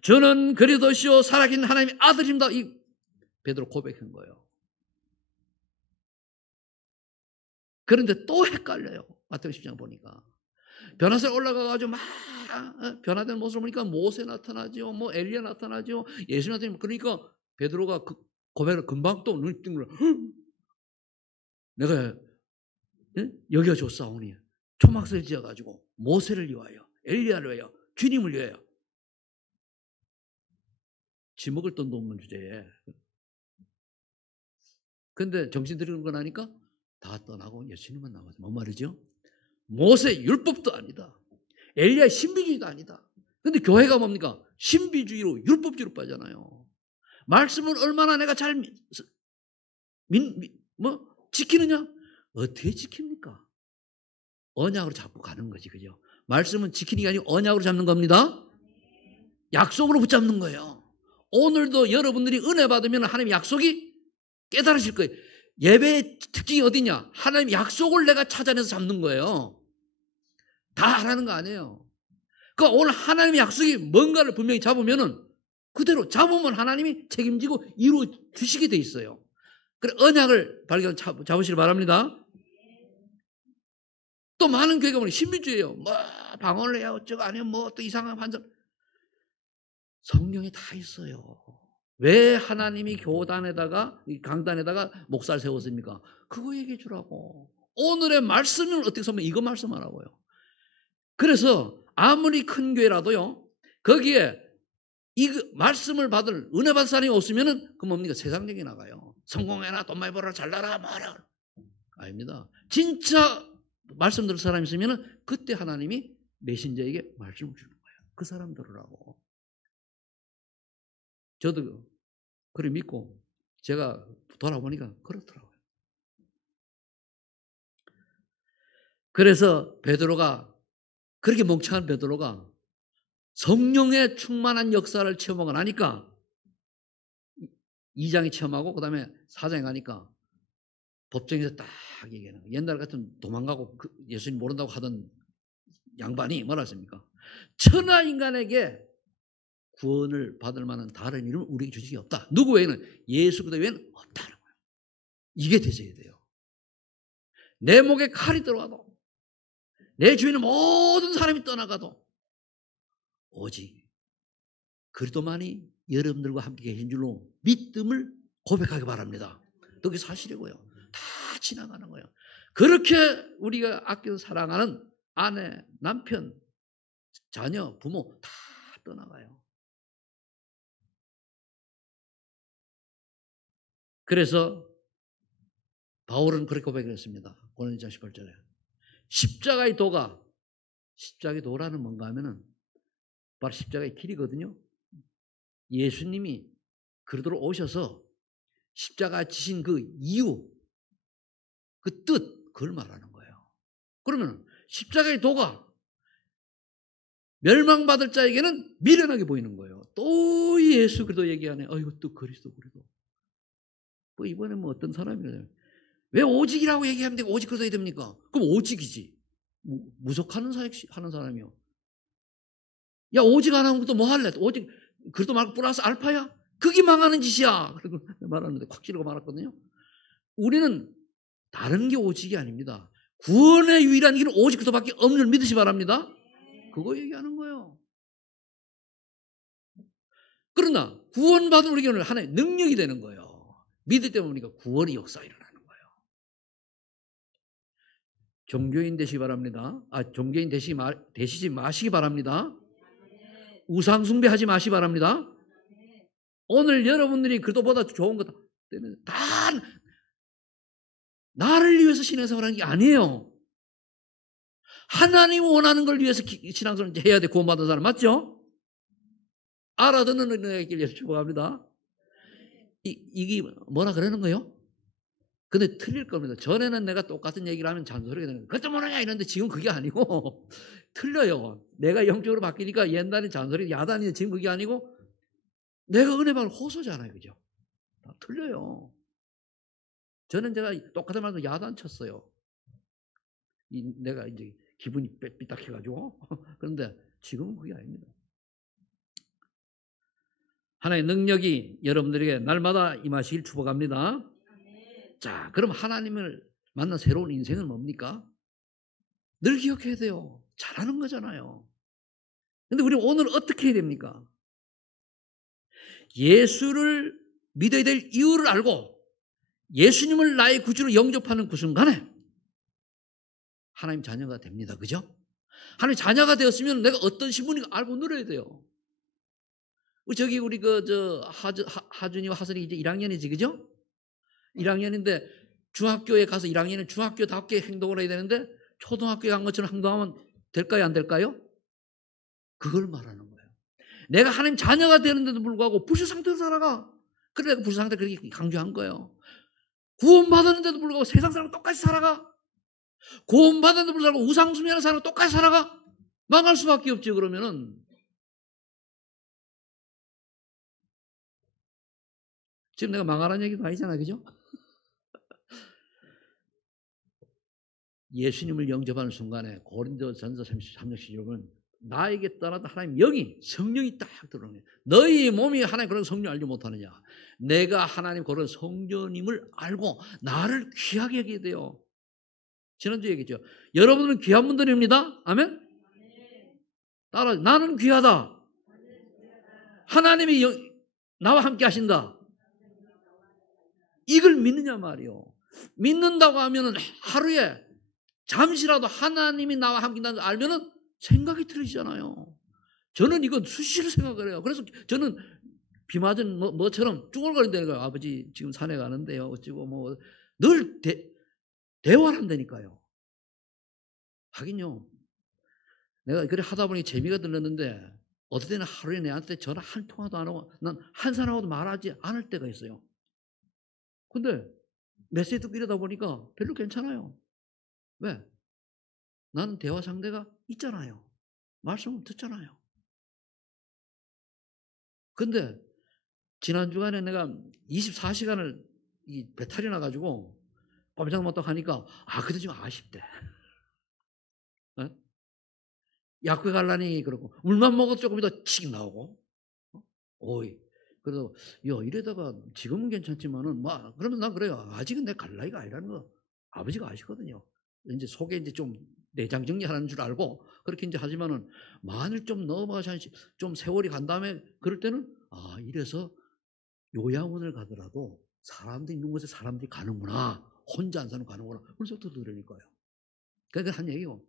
저는 그리스도시요 살아계신 하나님의 아들입니다. 이 베드로 고백한 거예요. 그런데 또 헷갈려요. 마태복음 10장 보니까. 변화산에 올라가가지고 막 변화된 모습을 보니까 모세 나타나죠. 뭐 엘리야 나타나죠. 예수 나타나죠. 그러니까 베드로가 그 고백을 금방 또 눈이 뜬 거야. 내가 여기가 좋사오니 초막을 지어가지고 모세를 위하여 엘리야를 위하여 주님을 위하여 지목을 돈도 없는 주제에. 그런데 정신 들이는 거 나니까 다 떠나고 예수님만 남았어. 뭔 말이죠? 모세 율법도 아니다. 엘리야 신비주의도 아니다. 그런데 교회가 뭡니까? 신비주의로 율법주의로 빠잖아요. 말씀을 얼마나 내가 잘 지키느냐? 어떻게 지킵니까? 언약으로 잡고 가는 거지, 그죠? 말씀은 지키는 게 아니고 언약으로 잡는 겁니다. 약속으로 붙잡는 거예요. 오늘도 여러분들이 은혜 받으면 하나님 약속이 깨달으실 거예요. 예배의 특징이 어디냐? 하나님 약속을 내가 찾아내서 잡는 거예요. 다 하라는 거 아니에요. 그러니까 오늘 하나님의 약속이 뭔가를 분명히 잡으면은 그대로 잡으면 하나님이 책임지고 이루어 주시게 돼 있어요. 그래 언약을 잡으시길 바랍니다. 또 많은 교회가 보니 신비주의예요. 뭐 방언을 해야 어쩌고 아니면 뭐 또 이상한 환상. 성경에 다 있어요. 왜 하나님이 교단에다가 강단에다가 목사를 세웠습니까? 그거 얘기해 주라고. 오늘의 말씀은 어떻게 보면 이거 말씀하라고요. 그래서 아무리 큰 교회라도요. 거기에 이 말씀을 받을 은혜 받을 사람이 없으면은 그 뭡니까? 세상적이 나가요. 성공해라, 돈 많이 벌어라, 잘나라, 뭐라. 아닙니다. 진짜 말씀 들을 사람이 있으면은 그때 하나님이 메신저에게 말씀을 주는 거예요. 그 사람 들으라고. 저도 그래 믿고 제가 돌아보니까 그렇더라고요. 그래서 베드로가 그렇게 멍청한 베드로가 성령의 충만한 역사를 체험하고 나니까 2장에 체험하고 그 다음에 4장에 가니까 법정에서 딱 얘기하는 거예요. 옛날 같은 도망가고 예수님 모른다고 하던 양반이 뭐라 했습니까? 천하 인간에게 구원을 받을 만한 다른 이름은 우리에게 주식이 없다. 누구 외에는 예수 그리스도 외에는 없다는 거예요. 이게 되셔야 돼요. 내 목에 칼이 들어와도 내 주위에 모든 사람이 떠나가도 오직 그리스도만이 여러분들과 함께 계신 줄로 믿음을 고백하기 바랍니다. 그게 사실이고요. 다 지나가는 거예요. 그렇게 우리가 아껴 사랑하는 아내, 남편, 자녀, 부모 다 떠나가요. 그래서 바울은 그렇게 고백을 했습니다. 고린도전 18절에 십자가의 도가, 십자가의 도라는 뭔가 하면은 바로 십자가의 길이거든요. 예수님이 그리스도로 오셔서 십자가 지신 그 이유, 그 뜻, 그걸 말하는 거예요. 그러면 십자가의 도가 멸망받을 자에게는 미련하게 보이는 거예요. 또 예수 그리스도 얘기하네. 아이고 또 그리스도. 뭐 이번에 뭐 어떤 사람이래요. 왜 오직이라고 얘기하면 되고 오직 그리스도 해야 됩니까? 그럼 오직이지. 무속하는 하는 사람이요. 야 오직 안 하면 또 뭐 할래? 오직 그리스도 말고 플러스 알파야? 그게 망하는 짓이야. 그리고 말하는데 콱 찌르고 말았거든요. 우리는 다른 게 오직이 아닙니다. 구원의 유일한 길은 오직 그것밖에 없는 줄 믿으시 바랍니다. 그거 얘기하는 거예요. 그러나 구원받은 우리에게는 하나의 능력이 되는 거예요. 믿을 때문에 우리가 구원의 역사가 일어나는 거예요. 종교인 되시기 바랍니다. 종교인 되시지 마시기 바랍니다. 우상 숭배하지 마시기 바랍니다. 오늘 여러분들이 그도보다 좋은 거다. 다 나를 위해서 신앙생활 하는 게 아니에요. 하나님 원하는 걸 위해서 신앙생활 해야 돼. 구원받은 사람 맞죠? 알아듣는 은혜를 위해서 축복합니다. 이게 뭐라 그러는 거예요? 근데 틀릴 겁니다. 전에는 내가 똑같은 얘기를 하면 잔소리가 되는 거예요. 그것도 모르냐 이러는데 지금 그게 아니고 틀려요. 내가 영적으로 바뀌니까 옛날에 잔소리 야단이 지금 그게 아니고 내가 은혜 받은 호소잖아요. 그죠? 다 틀려요. 저는 제가 똑같은 말도 야단 쳤어요. 내가 이제 기분이 삐딱해가지고. 그런데 지금은 그게 아닙니다. 하나의 능력이 여러분들에게 날마다 임하시길 축복합니다. 자, 그럼 하나님을 만난 새로운 인생은 뭡니까? 늘 기억해야 돼요. 잘하는 거잖아요. 근데 우리 오늘 어떻게 해야 됩니까? 예수를 믿어야 될 이유를 알고 예수님을 나의 구주로 영접하는 그 순간에 하나님 자녀가 됩니다. 그죠? 하나님 자녀가 되었으면 내가 어떤 신분인가 알고 늘어야 돼요. 저기 우리 하준이와 하선이 이제 1학년이지, 그죠? 1학년인데 중학교에 가서 1학년은 중학교답게 행동을 해야 되는데 초등학교에 간 것처럼 행동하면 될까요? 안 될까요? 그걸 말하는 거예요. 내가 하나님 자녀가 되는데도 불구하고 불신 상태로 살아가. 그래 내가 불신 상태 그렇게 강조한 거예요. 구원받았는데도 불구하고 세상 사람 똑같이 살아가. 구원받았는데도 불구하고 우상숭배하는 사람 똑같이 살아가. 망할 수밖에 없지. 그러면은 지금 내가 망하라는 얘기도 아니잖아. 그죠? 예수님을 영접하는 순간에 고린도전서 33장 16절은 나에게 떠나다 하나님 영이 성령이 딱 들어오는 거예요. 너희 몸이 하나님 그런 성령 알지 못하느냐. 내가 하나님 그런 성령님을 알고 나를 귀하게 여기게 돼요. 지난주에 얘기했죠. 여러분은 귀한 분들입니다. 아멘? 따라 나는 귀하다. 하나님이 나와 함께 하신다. 이걸 믿느냐 말이요. 믿는다고 하면은 하루에 잠시라도 하나님이 나와 함께 한다는 걸 알면은 생각이 틀리잖아요. 저는 이건 수시로 생각을 해요. 그래서 저는 비 맞은 뭐처럼 쭈글거린다는 거예요. 아버지 지금 산에 가는데요. 어찌고 늘 대화를 한다니까요. 하긴요. 내가 그래 하다 보니 재미가 들렸는데 어떨 때는 하루에 내한테 전화 한 통화도 안 하고 난 한 사람하고도 말하지 않을 때가 있어요. 근데 메시지 듣고 이러다 보니까 별로 괜찮아요. 왜? 나는 대화 상대가 있잖아요. 말씀을 듣잖아요. 근데 지난 주간에 내가 24시간을 이 배탈이 나가지고 꼼짝 못하고 하니까 그때 좀 아쉽대. 어? 약국에 갈라니 그러고 물만 먹어도 조금 더 치긴 나오고. 오이. 그래서 이러다가 지금은 괜찮지만은 그러면 난 그래요. 아직은 내 갈 나이가 아니라는 거 아버지가 아시거든요. 이제 속에 이제 좀 내장 정리하는 줄 알고 그렇게 이제 하지만은 만일 좀 넘어가서 좀 세월이 간 다음에 그럴 때는 이래서 요양원을 가더라도 사람들이 있는 곳에 사람들이 가는구나. 혼자 안 사는 가는구나. 그래서 또 들으니까요. 그러니까 한 얘기고.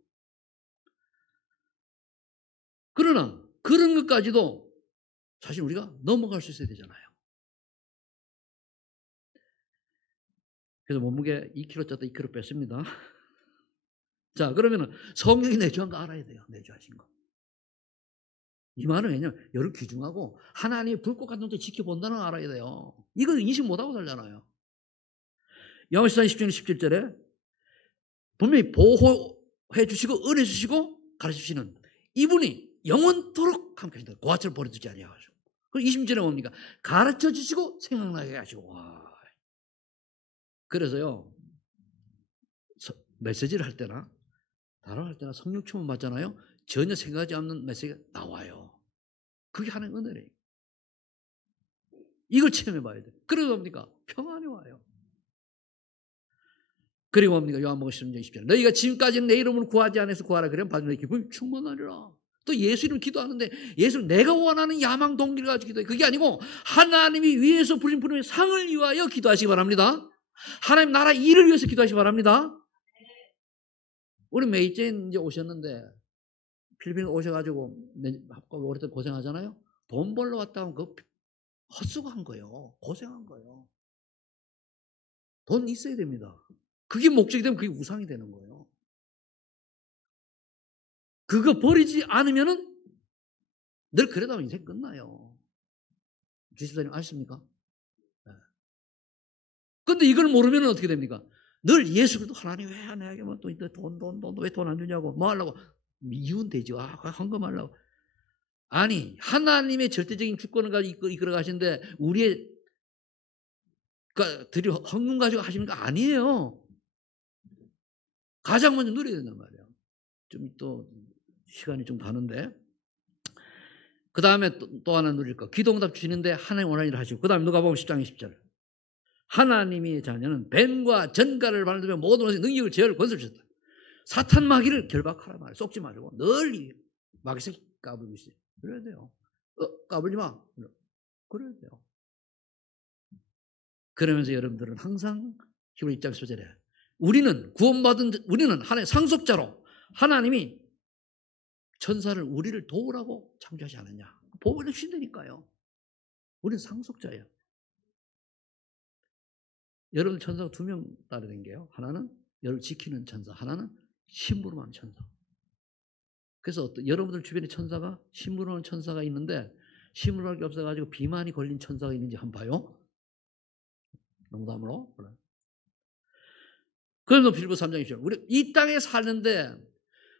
그러나 그런 것까지도 사실 우리가 넘어갈 수 있어야 되잖아요. 그래서 몸무게 2kg 쪘다 2kg 뺐습니다. 자, 그러면은 성령이 내주한 거 알아야 돼요. 내주하신 거. 이 말은 왜냐면 여러 귀중하고 하나님의 불꽃 같은 데 지켜본다는 걸 알아야 돼요. 이거 인식 못하고 살잖아요. 요한계시록 10장 17절에 분명히 보호해 주시고 은혜 주시고 가르쳐 주시는 이분이 영원토록 함께 하신다. 고아처럼 버려두지 아니하시고. 그 20절에 뭡니까? 가르쳐 주시고 생각나게 하시고. 와. 그래서요. 메시지를 할 때나 단어할 때나 성령 충만 받잖아요. 전혀 생각하지 않는 메시지가 나와요. 그게 하나의 은혜래요. 이걸 체험해 봐야 돼요. 그러다 뭡니까? 평안이 와요. 그리고 뭡니까? 요한복음 10장 20절. 너희가 지금까지는 내 이름으로 구하지 않아서 구하라. 그러면 받는 너희 기쁨이 충만하리라. 또 예수 이름 기도하는데 예수 내가 원하는 야망 동기를 가지고 기도해. 그게 아니고 하나님이 위에서 부린 부름의 상을 위하여 기도하시기 바랍니다. 하나님 나라 일을 위해서 기도하시기 바랍니다. 우리 메이제인 이제 오셨는데 필리핀 오셔가지고 오랫동안 고생하잖아요. 돈 벌러 왔다 하면 그거 헛수고한 거예요. 고생한 거예요. 돈 있어야 됩니다. 그게 목적이 되면 그게 우상이 되는 거예요. 그거 버리지 않으면은 늘 그러다 보면 인생 끝나요. 주식사님 아십니까? 네. 근데 이걸 모르면 어떻게 됩니까? 늘 예수 그리스도 하나님 왜 내게 돈 왜 돈 안 주냐고 뭐 하려고 미운 되죠. 헌금하려고. 아니 하나님의 절대적인 주권을 가지고 이끌어 가시는데 우리의 그러니까 들이 헌금 가지고 하시는 거 아니에요. 가장 먼저 누려야 된단 말이에요. 좀 또 시간이 좀 가는데 그 다음에 또 하나 누릴 거 기도응답 주시는데 하나님 원하는 일을 하시고 그 다음에 누가복음 10장 20절 하나님의 자녀는 뱀과 전갈을 발라두며 모든 것의 능력을 제어를 권세를 주셨다. 사탄 마귀를 결박하라 말이에요. 속지 마시고 늘 마귀 까불고 있어요. 그래야 돼요. 까불지 마. 그래야 돼요. 그러면서 여러분들은 항상 히브리 1장 10절에 우리는 하나님의 상속자로 하나님이 천사를 우리를 도우라고 창조하지 않았냐. 보호를 주신다니까요. 우리는 상속자예요. 여러분 천사가 2명 따르는 게요. 하나는 여러분을 지키는 천사, 하나는 심부름하는 천사. 그래서 여러분들 주변에 천사가 심부름하는 천사가 있는데 심부름할 게 없어가지고 비만이 걸린 천사가 있는지 한번 봐요. 농담으로. 그래서 빌보 3장 20절 우리 이 땅에 사는데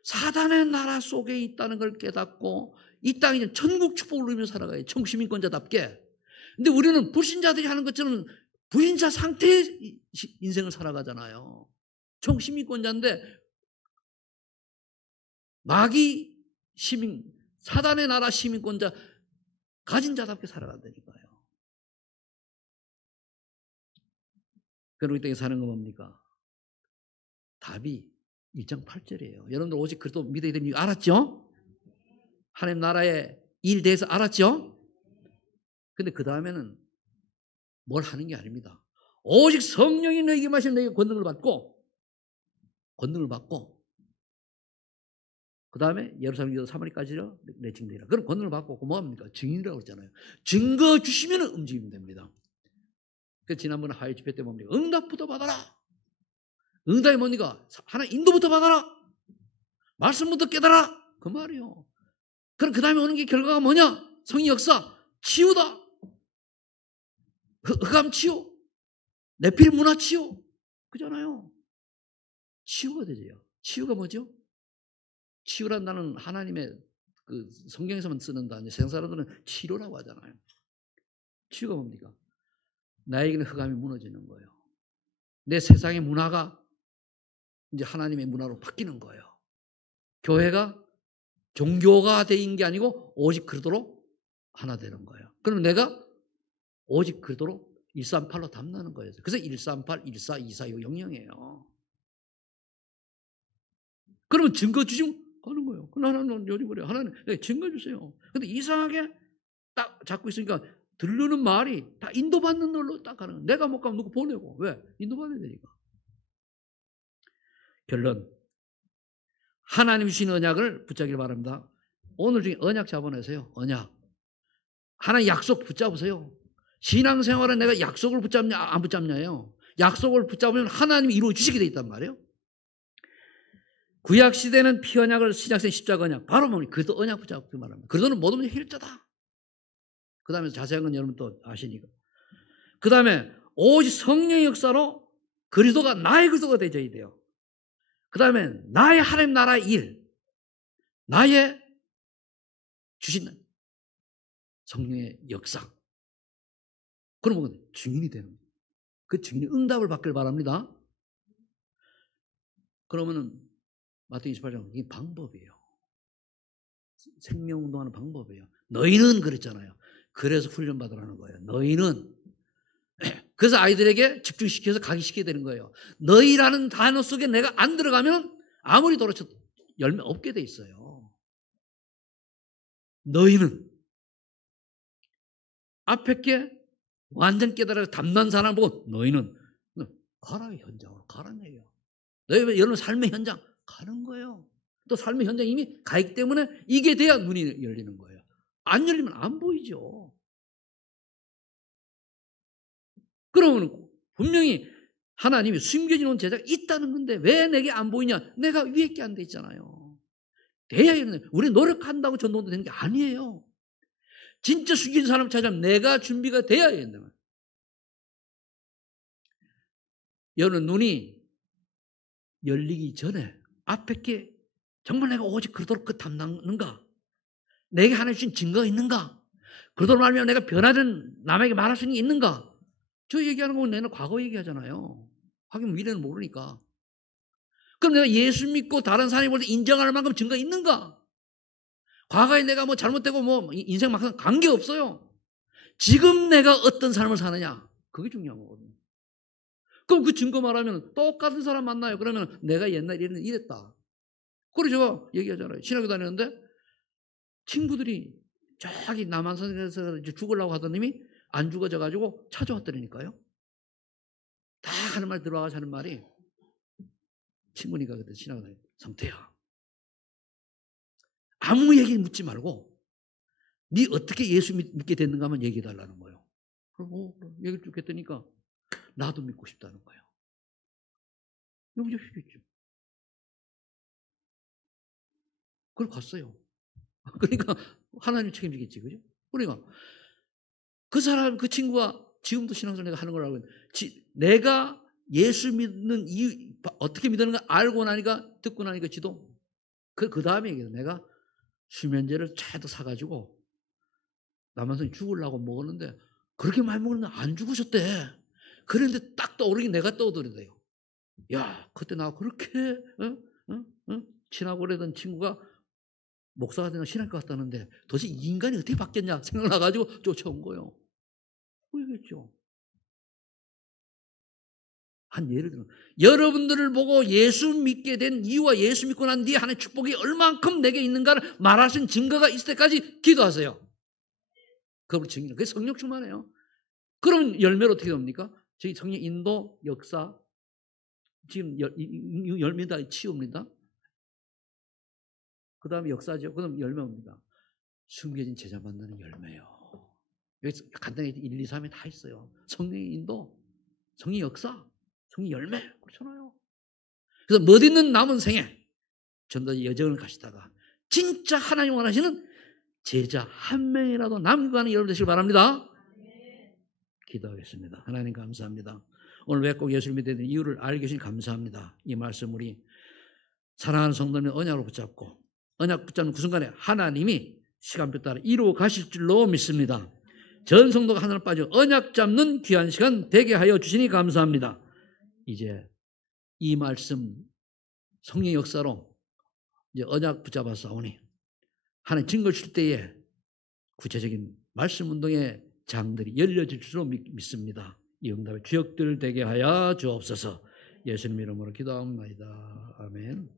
사단의 나라 속에 있다는 걸 깨닫고 이 땅에 천국 축복을 누리며 살아가요. 청시민권자답게. 근데 우리는 불신자들이 하는 것처럼 불신자 상태의 인생을 살아가잖아요. 청시민권자인데 마귀 시민, 사단의 나라 시민권자 가진 자답게 살아간다니까요. 그럼 이 땅에 사는 건 뭡니까? 답이 1장 8절이에요. 여러분들 오직 그리스도 믿어야 되는 거 알았죠? 하나님 나라의 일 대해서 알았죠? 근데 그 다음에는 뭘 하는 게 아닙니다. 오직 성령이 너에게 마시면 너에게 권능을 받고 그 다음에 예루살렘 유다 사마리까지로 내 증인이라. 그럼 권능을 받고 뭐합니까? 증인이라고 그랬잖아요. 증거 주시면 움직이면 됩니다. 그 지난번에 하회 집회 때 뭡니까? 응답부터 받아라. 응답이 뭡니까? 하나님 인도부터 받아라. 말씀부터 깨달아. 그 말이요. 그럼 그 다음에 오는 게 결과가 뭐냐? 성의 역사. 치유다. 흑암 치유. 내필 문화 치유. 그잖아요. 치유가 되죠. 치유가 뭐죠? 치유란 단어는 하나님의 그 성경에서만 쓰는 단어. 세상 사람들은 치료라고 하잖아요. 치유가 뭡니까? 나에게는 흑암이 무너지는 거예요. 내 세상의 문화가 이제 하나님의 문화로 바뀌는 거예요. 교회가 종교가 되는 게 아니고 오직 그리스도로 하나 되는 거예요. 그럼 내가 오직 그리스도로 138로 담나는 거예요. 그래서 138, 14, 246, 00이에요. 그러면 증거 주시면 가는 거예요. 하나는 요즘 그래요. 하나는 증거 주세요. 근데 이상하게 딱 잡고 있으니까 들르는 말이 다 인도받는 널로 딱 가는 거예요. 내가 못 가면 누구 보내고. 왜? 인도받아야 되니까. 결론. 하나님 주신 언약을 붙잡기를 바랍니다. 오늘 중에 언약 잡아내세요. 언약. 하나님 약속 붙잡으세요. 신앙생활은 내가 약속을 붙잡냐 안 붙잡냐예요. 약속을 붙잡으면 하나님이 이루어 주시게 돼 있단 말이에요. 구약시대는 피언약을 신약시대 십자가 언약 바로 뭡니까? 그리스도 언약 붙잡고 그 말합니다. 그리스도는 모든 문제 해결자다. 그 다음에 자세한 건 여러분 또 아시니까. 그 다음에 오직 성령의 역사로 그리스도가 나의 그리스도가 되어야 돼요. 그 다음에 나의 하나님 나라의 일, 나의 주신 성령의 역사. 그러면 증인이 되는 거예요. 그 증인이 응답을 받길 바랍니다. 그러면은 마태복음 28장 이게 방법이에요. 생명운동하는 방법이에요. 너희는 그랬잖아요. 그래서 훈련받으라는 거예요. 너희는 그래서 아이들에게 집중시켜서 각인시켜야 되는 거예요. 너희라는 단어 속에 내가 안 들어가면 아무리 도로쳐도 열매 없게 돼 있어요. 너희는 앞에 게 완전 깨달아 담난 사람 보고 너희는 가라 현장으로 가라는 얘기예요. 너희 여러분 삶의 현장 가는 거예요. 또 삶의 현장이 이미 가 있기 때문에 이게 돼야 눈이 열리는 거예요. 안 열리면 안 보이죠. 그러면 분명히 하나님이 숨겨진 온 제자가 있다는 건데 왜 내게 안 보이냐? 내가 위에 있게 안 돼 있잖아요. 돼야 이러네. 우리 노력한다고 전도도 되는 게 아니에요. 진짜 숨겨진 사람 찾아면 내가 준비가 돼야 된다. 여러분 눈이 열리기 전에 앞에 게 정말 내가 오직 그러도록 그 담당하는가? 내게 하나 주신 증거가 있는가? 그러도록 말하면 내가 변화된 남에게 말할 수 있는 게 있는가? 저 얘기하는 건 내가 과거 얘기하잖아요. 하긴 미래는 모르니까. 그럼 내가 예수 믿고 다른 사람이 볼 때 인정할 만큼 증거가 있는가? 과거에 내가 뭐 잘못되고 뭐 인생 막상 관계없어요. 지금 내가 어떤 삶을 사느냐? 그게 중요한 거거든요. 그럼 그 증거 말하면 똑같은 사람 만나요. 그러면 내가 옛날에 이랬다. 그리고 제가 얘기하잖아요. 신학교 다녔는데 친구들이 저기 남한산에서 죽으려고 하던 님이 안 죽어져가지고 찾아왔더라니까요. 다 하는 말 들어와서 하는 말이 친구니까 그때 신학교 다녔 성태야. 아무 얘기 묻지 말고 네 어떻게 예수 믿게 됐는가만 얘기해달라는 거예요. 그럼 얘기를 쭉 했더니까 나도 믿고 싶다는 거예요. 용접시켰죠. 그걸 갔어요. 그러니까 하나님 책임지겠지, 그죠? 그러니까 그 사람, 그 친구가 지금도 신앙생활 내가 하는 걸 알고 있는데 내가 예수 믿는 이유, 어떻게 믿는가 알고 나니까 듣고 나니까 지도 그 다음에 얘기해요. 내가 수면제를 차에도 사가지고 남한성이 죽으려고 먹었는데 그렇게 많이 먹었는데 안 죽으셨대. 그런데 딱 떠오르긴 내가 떠오르더래요. 야, 그때 나 그렇게 친하고 그러던 친구가 목사가 되나 신학교 갔다는데 도대체 이 인간이 어떻게 바뀌었냐 생각나가지고 쫓아온 거예요. 그러겠죠. 한 예를 들어 여러분들을 보고 예수 믿게 된 이유와 예수 믿고 난 뒤에 하나님의 축복이 얼만큼 내게 있는가를 말하신 증거가 있을 때까지 기도하세요. 그걸 증인. 그게 성령 충만해요. 그럼 열매로 어떻게 됩니까? 저희 성령 인도 역사 지금 열매다 치유입니다. 그 다음에 역사죠. 그 다음 열매 옵니다. 숨겨진 제자 만나는 열매요. 여기 간단히 1, 2, 3에 다 있어요. 성령의 인도, 성령 역사, 성령 열매 그렇잖아요. 그래서 멋있는 남은 생에 전도 여정을 가시다가 진짜 하나님 원하시는 제자 한 명이라도 남고 가는 여러분 되시길 바랍니다. 기도하겠습니다. 하나님 감사합니다. 오늘 왜 꼭 예수를 믿어야 되는 이유를 알게 해주신 감사합니다. 이 말씀 우리 사랑하는 성도님 언약으로 붙잡고 언약 붙잡는 그 순간에 하나님이 시간표 따라 이루어 가실 줄로 믿습니다. 전 성도가 하나를 빠져 언약 잡는 귀한 시간 되게 하여 주시니 감사합니다. 이제 이 말씀 성령의 역사로 이제 언약 붙잡아 싸우니 하나님 증거 줄 때에 구체적인 말씀 운동의 장들이 열려질 줄로 믿습니다. 이 응답의 주역들 되게 하여 주옵소서. 예수님 이름으로 기도합니다. 아멘.